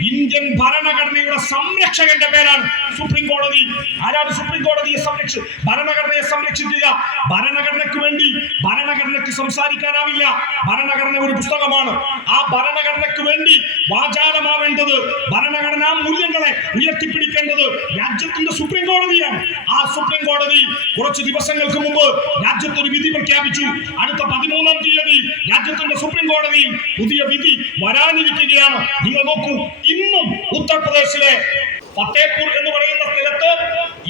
Indian ഭരണഘടനയുടെ സംരക്ഷകന്റെ പേരാണ് supreme കോടതി. ആരാണ് സുപ്രീം കോടതിയെ സംരക്ഷ ഭരണഘടനയെ സംരക്ഷിക്കുക? ഭരണഘടനയ്ക്ക് വേണ്ടി ഭരണഘടനയ്ക്ക് സംസാരിക്കാനാവില്ല. ഭരണഘടന ഒരു പുസ്തകമാണ്. ആ ഭരണഘടനയ്ക്ക് വേണ്ടി വാചാലമാവേണ്ടത് ഭരണഘടനാ മൂല്യങ്ങളെ ഉയർത്തിപ്പിടിക്കേണ്ടത് രാജ്യത്തിന്റെ സുപ്രീം കോടതിയാണ്. ആ സുപ്രീം കോടതി കുറച്ച് ദിവസങ്ങൾക്ക് മുമ്പ് രാജ്യത്ത് ഒരു വിധി പ്രഖ്യാപിച്ചു. അടുത്ത പതിമൂന്നാം തീയതി രാജ്യത്തിന്റെ സുപ്രീം കോടതി പുതിയ വിധി വരാനിരിക്കുകയാണ്. നിങ്ങൾ നോക്കൂ ഇന്നും ഉത്തർപ്രദേശിലെ ഫത്തേപൂർ എന്ന് പറയുന്ന സ്ഥലത്ത്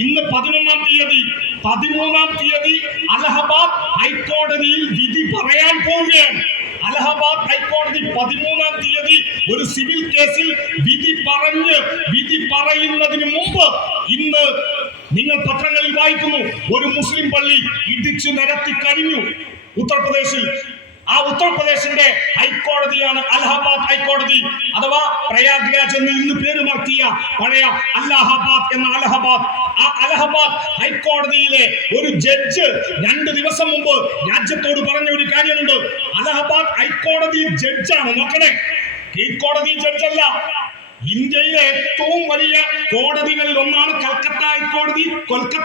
ഇന്ന് പതിനൊന്നാം തീയതി പതിമൂന്നാം തീയതി അലഹബാദ് ഹൈക്കോടതിയിൽ വിധി പറയാൻ പോവുകയാണ്. അലഹബാദ് ഹൈക്കോടതി പതിമൂന്നാം തീയതി ഒരു സിവിൽ കേസിൽ വിധി പറഞ്ഞ് വിധി പറയുന്നതിന് മുമ്പ് ഇന്ന് നിങ്ങൾ പത്രങ്ങളിൽ വായിക്കുന്നു ഒരു മുസ്ലിം പള്ളി ഇടിച്ചു നിരത്തി കഴിഞ്ഞു. ഉത്തർപ്രദേശിൽ ആ ഉത്തർപ്രദേശിന്റെ ഹൈക്കോടതിയാണ് അലഹബാദ് ഹൈക്കോടതി. അഥവാ പ്രയാഗ്രാജ് എന്ന് ഇന്ന് പേര് മാറ്റിയ പഴയ അലഹബാദ് എന്ന അലഹബാദ്. ആ അലഹബാദ് ഹൈക്കോടതിയിലെ ഒരു ജഡ്ജ് രണ്ട് ദിവസം മുമ്പ് രാജ്യത്തോട് പറഞ്ഞ ഒരു കാര്യമുണ്ട്. അലഹബാദ് ഹൈക്കോടതി ജഡ്ജാണ്. നോക്കണേ. കീഴ്ക്കോടതി ജഡ്ജല്ല. ഇന്ത്യയിലെ ഏറ്റവും വലിയ കോടതികളിൽ ഒന്നാണ് കൽക്കത്ത ഹൈക്കോടതി. കൊൽക്കത്ത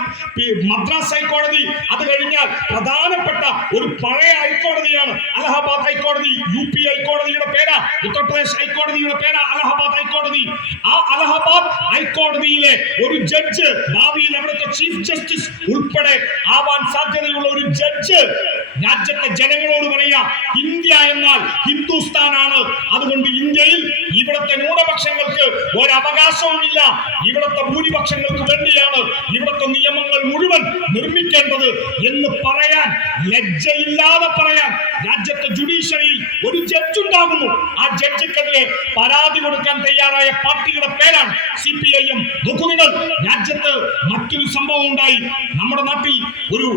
മദ്രാസ് ഹൈക്കോടതി. അത് കഴിഞ്ഞാൽ പ്രധാനപ്പെട്ട ഒരു പഴയ ഹൈക്കോടതിയാണ് അലഹബാദ് ഹൈക്കോടതി. യു പി ഹൈക്കോടതിയുടെ പേരാ. ഉത്തർപ്രദേശ് ഹൈക്കോടതിയുടെ പേരാ അലഹബാദ് ഹൈക്കോടതി. ആ അലഹബാദ് ഒരു ജഡ്ജ് ഭാവിയിൽ അവിടുത്തെ ചീഫ് ജസ്റ്റിസ് ഉൾപ്പെടെ ആവാൻ സാധ്യതയുള്ള ഒരു ജഡ്ജ് രാജ്യത്തെ ജനങ്ങളോട് പറയാ ഇന്ത്യ എന്നാൽ ഹിന്ദുസ്ഥാനാണ്. അതുകൊണ്ട് ഇന്ത്യയിൽ ഇവിടുത്തെ ന്യൂനപക്ഷങ്ങൾക്ക് ഒരവകാശവുമില്ല. ഇവിടുത്തെ ഭൂരിപക്ഷങ്ങൾക്ക് വേണ്ടിയാണ് ഇവിടുത്തെ നിയമങ്ങൾ മുഴുവൻ നിർമ്മിക്കേണ്ടത് എന്ന് പറയാൻ ലജ്ജയില്ലാതെ പറയാൻ രാജ്യത്തെ ജുഡീഷ്യറിയിൽ ഒരു ജഡ്ജ് ഉണ്ടാകുന്നു. ആ ജഡ്ജിക്കെതിരെ പരാതി കൊടുക്കാൻ തയ്യാറായ പാർട്ടിയുടെ പേരാണ് സി പി ഐ എം. നിങ്ങൾ രാജ്യത്ത് മറ്റൊരു സംഭവം ഉണ്ടായി. നമ്മുടെ നാട്ടിൽ ഒരു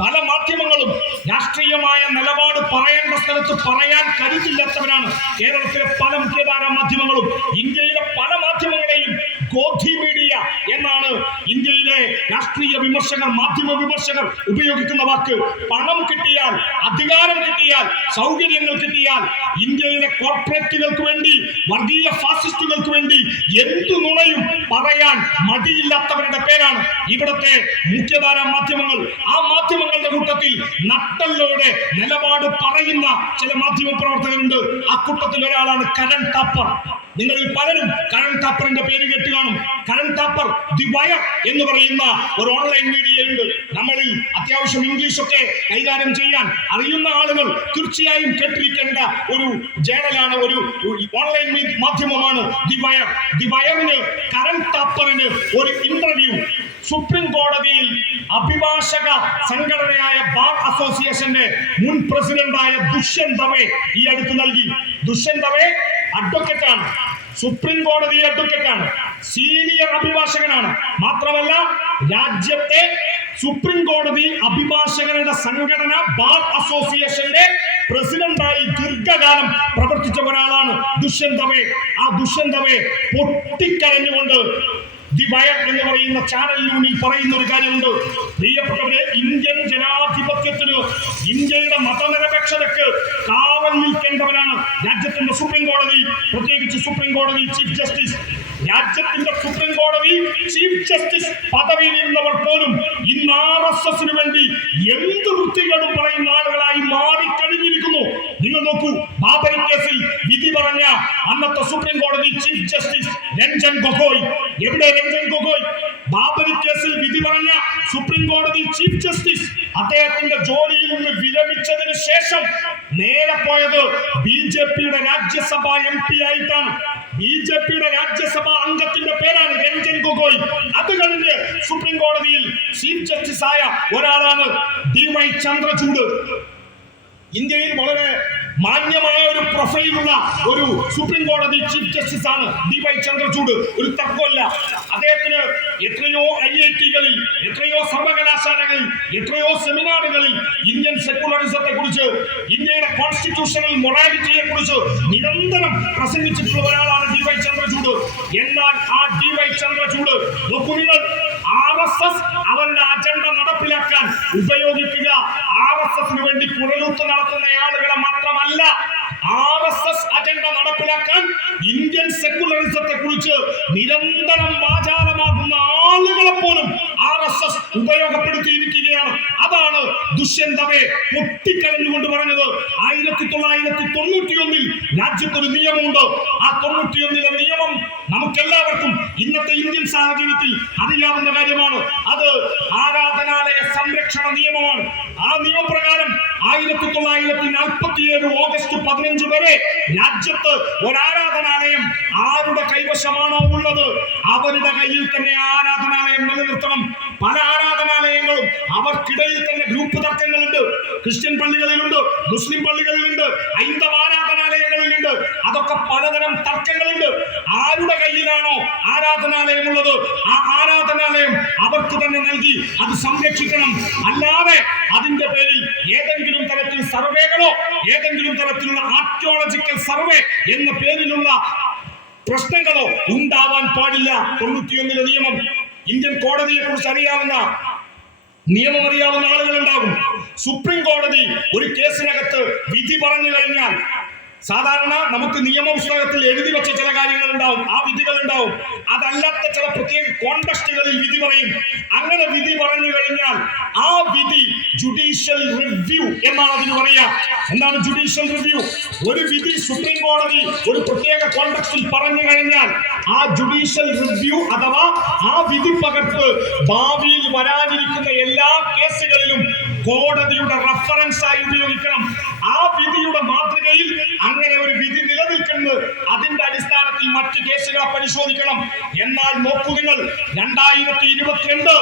പല മാധ്യമങ്ങളും രാഷ്ട്രീയമായ നിലപാട് പറയേണ്ട സ്ഥലത്ത് പറയാൻ കരുതില്ലാത്തവരാണ് കേരളത്തിലെ പല മുഖ്യധാരാ മാധ്യമങ്ങളും ഇന്ത്യയിലെ പല മാധ്യമങ്ങളെയും ഗോധി എന്നാണ് ഇന്ത്യയിലെ രാഷ്ട്രീയ വിമർശകർ മാധ്യമ വിമർശകർ ഉപയോഗിക്കുന്ന വാക്ക്. പണം കിട്ടിയാൽ അധികാരം കിട്ടിയാൽ സൗകര്യങ്ങൾ കിട്ടിയാൽ ഇന്ത്യയിലെ കോർപ്പറേറ്റുകൾക്ക് വേണ്ടി വർഗീയ ഫാസിസ്റ്റുകൾക്ക് വേണ്ടി എന്തു നുണയും പറയാൻ മടിയില്ലാത്തവരുടെ പേരാണ് ഇവിടുത്തെ മുഖ്യധാര മാധ്യമങ്ങൾ ആ മാധ്യമങ്ങളുടെ കൂട്ടത്തിൽ നട്ടല്ലോടെ നിലപാട് പറയുന്ന ചില മാധ്യമ പ്രവർത്തകരുണ്ട്. ആ കൂട്ടത്തിൽ ഒരാളാണ് കരൺ താപ്പർ. നിങ്ങളിൽ പലരും കരൺ താപ്പറിന്റെ പേര് കേട്ട് കാണും. കരൺ താപ്പർ ദി വയർ എന്ന് പറയുന്ന ഒരു ഓൺലൈൻ മീഡിയ ഉണ്ട് നമ്മളിൽ അത്യാവശ്യം ഇംഗ്ലീഷ് ഒക്കെ കൈകാര്യം ചെയ്യാൻ അറിയുന്ന ആളുകൾ തീർച്ചയായും കേട്ടിരിക്കേണ്ട ഒരു ജേണലാണ് ഒരു ഓൺലൈൻ മാധ്യമമാണ് ദി വയർ. ദി വയറിന് കരൺ താപ്പറിന് ഒരു ഇന്റർവ്യൂ സുപ്രീം കോടതിയിൽ അഭിഭാഷക സംഘടനയായ ബാർ അസോസിയേഷന്റെ മുൻ പ്രസിഡന്റായ ദുഷ്യന്ത് ദവേ ഈ അടുത്ത് നൽകി. അഡ്വക്കേറ്റ് ആണ്. സുപ്രീം കോടതി അഡ്വക്കേറ്റ് ആണ്. സീനിയർ അഭിഭാഷകനാണ്. മാത്രമല്ല രാജ്യത്തെ സുപ്രീം കോടതി അഭിഭാഷകരുടെ സംഘടന ബാർ അസോസിയേഷന്റെ പ്രസിഡന്റായി ദീർഘകാലം പ്രവർത്തിച്ച ഒരാളാണ് ദുഷ്യന്തവേ ആ ദുഷ്യന്തവേ പൊട്ടിക്കരഞ്ഞുകൊണ്ട് ദി വയർ എന്ന് പറയുന്ന ചാനലിന് മുന്നിൽ പറയുന്ന ഒരു കാര്യമുണ്ട്. പ്രിയപ്പെട്ടവരെ ഇന്ത്യൻ ജനാധിപത്യത്തിന് ഇന്ത്യയുടെ മതനിരപേക്ഷതയ്ക്ക് കാവൽ നിൽക്കേണ്ടവരാണ്. രാജ്യത്തിന്റെ സുപ്രീം കോടതി പ്രത്യേകിച്ച് സുപ്രീം കോടതി ചീഫ് ജസ്റ്റിസ്. രാജ്യത്തിന്റെ സുപ്രീം കോടതി ചീഫ് ജസ്റ്റിസ് പദവിയിലിരുന്നവർ പോലും ഇന്ന് ആർ എസ് എസിന് വേണ്ടി എന്ത് വൃത്തികേടും പറയുന്ന ആളുകളായി മാറിക്കഴിഞ്ഞിരിക്കുന്നു. നിങ്ങൾ നോക്കൂ ബാബരി കേസിൽ വിധി പറഞ്ഞ അന്നത്തെ സുപ്രീം കോടതി ചീഫ് ജസ്റ്റിസ് രഞ്ജൻ ഗൊഗോയ്. എവിടെ രഞ്ജൻ ഗൊഗോയ്? ബാബരി കേസിൽ വിധി പറഞ്ഞ സുപ്രീം കോടതി ചീഫ് ജസ്റ്റിസ് അദ്ദേഹത്തിന്റെ ജോലിയിൽ നിന്ന് വിരമിച്ചതിന് ശേഷം നേരെ പോയത് ബി ജെ പിയുടെ രാജ്യസഭ എം പി ആയിട്ടാണ്. ബി ജെ പിയുടെ രാജ്യസഭ അംഗത്തിന്റെ പേരാണ് രഞ്ജൻ ഗൊഗോയ്. അത് കഴിഞ്ഞ് സുപ്രീം കോടതിയിൽ ചീഫ് ജസ്റ്റിസ് ആയ ഒരാളാണ് ഡി വൈ ചന്ദ്രചൂഡ്. ഇന്ത്യയിൽ വളരെ മാന്യമായ ഒരു പ്രൊഫൈലുള്ള ഒരു സുപ്രീം കോടതി ചീഫ് ജസ്റ്റിസ് ആണ് ഡി വൈ ചന്ദ്രചൂഡ്. ഒരു തർക്കമല്ല. അദ്ദേഹത്തിന് എത്രയോ ഐ ഐ ടികളിൽ എത്രയോ സർവകലാശാലകളിൽ എത്രയോ സെമിനാറുകളിൽ ഇന്ത്യൻ സെക്യുലറിസത്തെ കുറിച്ച് ഇന്ത്യയുടെ കോൺസ്റ്റിറ്റ്യൂഷണൽ മൊറാലിറ്റിയെ കുറിച്ച് നിരന്തരം പ്രസംഗിച്ചിട്ടുള്ള ഒരാളാണ് ഡി വൈ ചന്ദ്രചൂഡ്. എന്നാൽ ആ ഡി വൈ ചന്ദ്രചൂഡ് നോക്കൂ നിങ്ങൾ ആർ എസ് എസ് അവരുടെ അജണ്ട നടപ്പിലാക്കാൻ ഉപയോഗിക്കുക ആർ എസ് എസിന് വേണ്ടി കുഴലൂത്ത് നടത്തുന്ന ആളുകളെ മാത്രമല്ല ആർ എസ് എസ് അജണ്ട നടപ്പിലാക്കാൻ ഇന്ത്യൻ സെക്കുലറിസത്തെ കുറിച്ച് നിരന്തരം വാചാലമാകുന്ന ആളുകളെ പോലും ആർ എസ് എസ് ഉപയോഗപ്പെടുത്തിയിരിക്കുകയാണ്. അതാണ് ദുഷ്യന്തവെ പൊട്ടിക്കരഞ്ഞുകൊണ്ട് പറഞ്ഞത്. ആയിരത്തി തൊള്ളായിരത്തി തൊണ്ണൂറ്റിയൊന്നിൽ രാജ്യത്തൊരു നിയമമുണ്ട്. ആ തൊണ്ണൂറ്റിയൊന്നിലെ നിയമം നമുക്കെല്ലാവർക്കും ഇന്നത്തെ ഇന്ത്യൻ സാഹചര്യത്തിൽ അറിയാവുന്ന കാര്യമാണ്. അത് ആരാധനാലയ സംരക്ഷണ നിയമമാണ്. ആ നിയമപ്രകാരം പതിനഞ്ച് വരെ രാജ്യത്ത് ഒരാരാധനാലയം ആരുടെ കൈവശമാണോ ഉള്ളത് അവരുടെ കയ്യിൽ തന്നെ ആരാധനാലയം നിലനിർത്തണം. പല ആരാധനാലയങ്ങളും അവർക്കിടയിൽ തന്നെ ഗ്രൂപ്പ് തർക്കങ്ങളുണ്ട്. ക്രിസ്ത്യൻ പള്ളികളിലുണ്ട് മുസ്ലിം പള്ളികളിലുണ്ട്. ഹൈന്ദവ ആരാധനാലയങ്ങളിലുണ്ട് അതൊക്കെ പലതരം തർക്കങ്ങളുണ്ട്. ആരുടെ കയ്യിലാണോ ആരാധനാലയം ഉള്ളത് ആ ആരാധനാലയം അവർക്ക് തന്നെ നൽകി അത് സംരക്ഷിക്കണം. അല്ലാതെ അതിന്റെ പേരിൽ ഏതെങ്കിലും തരത്തിൽ സർവേകളോ ഏതെങ്കിലും തരത്തിലുള്ള ആർക്കിയോളജിക്കൽ സർവേ എന്ന പേരിലുള്ള പ്രശ്നങ്ങളോ ഉണ്ടാവാൻ പാടില്ല. തൊണ്ണൂറ്റിയൊന്നിലെ നിയമം. ഇന്ത്യൻ കോടതിയെ കുറിച്ച് അറിയാവുന്ന നിയമം അറിയാവുന്ന ആളുകൾ ഉണ്ടാകും സുപ്രീം കോടതി ഒരു കേസിനകത്ത് വിധി പറഞ്ഞു കഴിഞ്ഞാൽ സാധാരണ നമുക്ക് നിയമ പുസ്തകത്തിൽ എഴുതി വെച്ച ചില കാര്യങ്ങൾ ഉണ്ടാവും ആ വിധികൾ ഉണ്ടാവും അതല്ലാത്ത ചില പ്രത്യേക കോണ്ടക്സ്റ്റുകളിൽ വിധി പറയും. അങ്ങനെ വിധി പറഞ്ഞു കഴിഞ്ഞാൽ ആ വിധി ജുഡീഷ്യൽ റിവ്യൂ എന്നാണ് അതിന് പറയുക എന്താണ് ജുഡീഷ്യൽ റിവ്യൂ ഒരു വിധി സുപ്രീം കോടതി ഒരു പ്രത്യേക കോണ്ടക്സ്റ്റിൽ പറഞ്ഞു കഴിഞ്ഞാൽ ആ ജുഡീഷ്യൽ റിവ്യൂ അഥവാ ആ വിധി പകർപ്പ് ഭാവിയിൽ വരാനിരിക്കുന്ന എല്ലാ കേസുകളിലും കോടതിയുടെ റഫറൻസ് ആയി ഉപയോഗിക്കണം. ആ അങ്ങനെ ഒരു വിധി നിലനിൽക്കുന്നത് അതിന്റെ അടിസ്ഥാനത്തിൽ മറ്റു കേസുകളെ പരിശോധിക്കണം. എന്നാൽ നോക്കൂ നിങ്ങൾ രണ്ടായിരത്തി ഇരുപത്തിരണ്ട്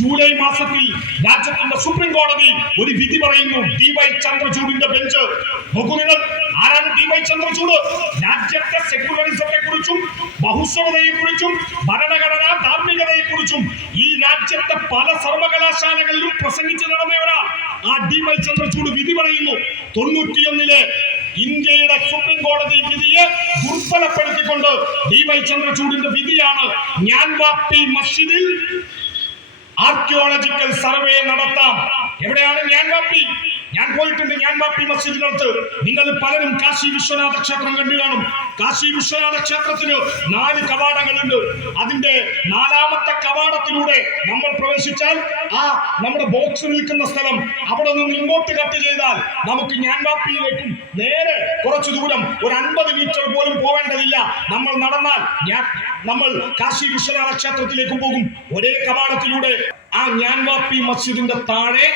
ജൂലൈ മാസത്തിൽ രാജ്യത്തിന്റെ സുപ്രീം കോടതി ഒരു വിധി പറയുന്നു ഡി വൈ ചന്ദ്രചൂഡിന്റെ ബെഞ്ച്. നോക്കൂ നിങ്ങൾ ആരാണ് ഡി വൈ ചന്ദ്രചൂഡ്? രാജ്യത്തെ സെക്യുലറിസത്തെ കുറിച്ചും ബഹുസ്വതയെ കുറിച്ചും ഭരണഘടന ധാർമ്മികതയെ കുറിച്ചും ഈ രാജ്യത്തെ പല സർവകലാശാലകളിലും പ്രസംഗിച്ചു നടന്നവരാ. ആ ഡി വൈ ചന്ദ്രചൂഡ് വിധി പറയുന്നു തൊണ്ണൂറ്റിയൊന്നിലെ ഇന്ത്യയുടെ സുപ്രീം കോടതി വിധിയെ ദുർബലപ്പെടുത്തിക്കൊണ്ട് ഡി വൈ ചന്ദ്രചൂഡിന്റെ വിധിയാണ് ഞാൻ വാപ്പി മസ്ജിദിൽ ആർക്കിയോളജിക്കൽ സർവേ നടത്താം. എവിടെയാണ് ഞാൻ വാപ്പി ഞാൻ പോയിട്ടുണ്ട് ഞാൻ ബാപ്പി മസ്ജിദിനടുത്ത് നിങ്ങൾ പലരും കാശി വിശ്വനാഥ ക്ഷേത്രം കണ്ടു കാണും. കാശി വിശ്വനാഥ ക്ഷേത്രത്തിന് നാല് കവാടങ്ങളുണ്ട്. അതിന്റെ നാലാമത്തെ കവാടത്തിലൂടെ നമ്മൾ പ്രവേശിച്ചാൽ ആ നമ്മുടെ ബോക്സ് നിൽക്കുന്ന സ്ഥലം അവിടെ നിന്ന് ഇങ്ങോട്ട് കട്ട് ചെയ്താൽ നമുക്ക് ഞാൻ ബാപ്പിയിലേക്കും നേരെ കുറച്ചു ദൂരം ഒരു അൻപത് മീറ്റർ പോലും പോവേണ്ടതില്ല. നമ്മൾ നടന്നാൽ ഞാൻ നമ്മൾ കാശി വിശ്വനാഥ ക്ഷേത്രത്തിലേക്കും പോകും. ഒരേ കവാടത്തിലൂടെ ആ ഞാൻ ബാപ്പി മസ്ജിദിന്റെ താഴെ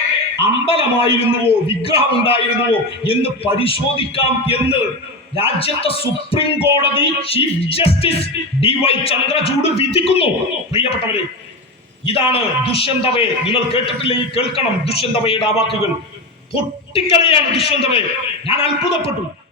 അമ്പലമായിരുന്നുവോ? വിഗ്രഹം ഉണ്ടായിരുന്നുവോ എന്ന് പരിശോധിക്കാം എന്ന് രാജ്യത്തെ സുപ്രീം കോടതി chief justice D Y Chandrachud വിധിക്കുന്നു. പ്രിയപ്പെട്ടവരെ ഇതാണ് ദുഷ്യന്തവേ. നിങ്ങൾ കേട്ടിട്ടില്ലെങ്കിൽ കേൾക്കണം ദുഷ്യന്തവയുടെ ആ വാക്കുകൾ. പൊട്ടിക്കലയാണ് ദുഷ്യന്തവേ. ഞാൻ അത്ഭുതപ്പെട്ടു.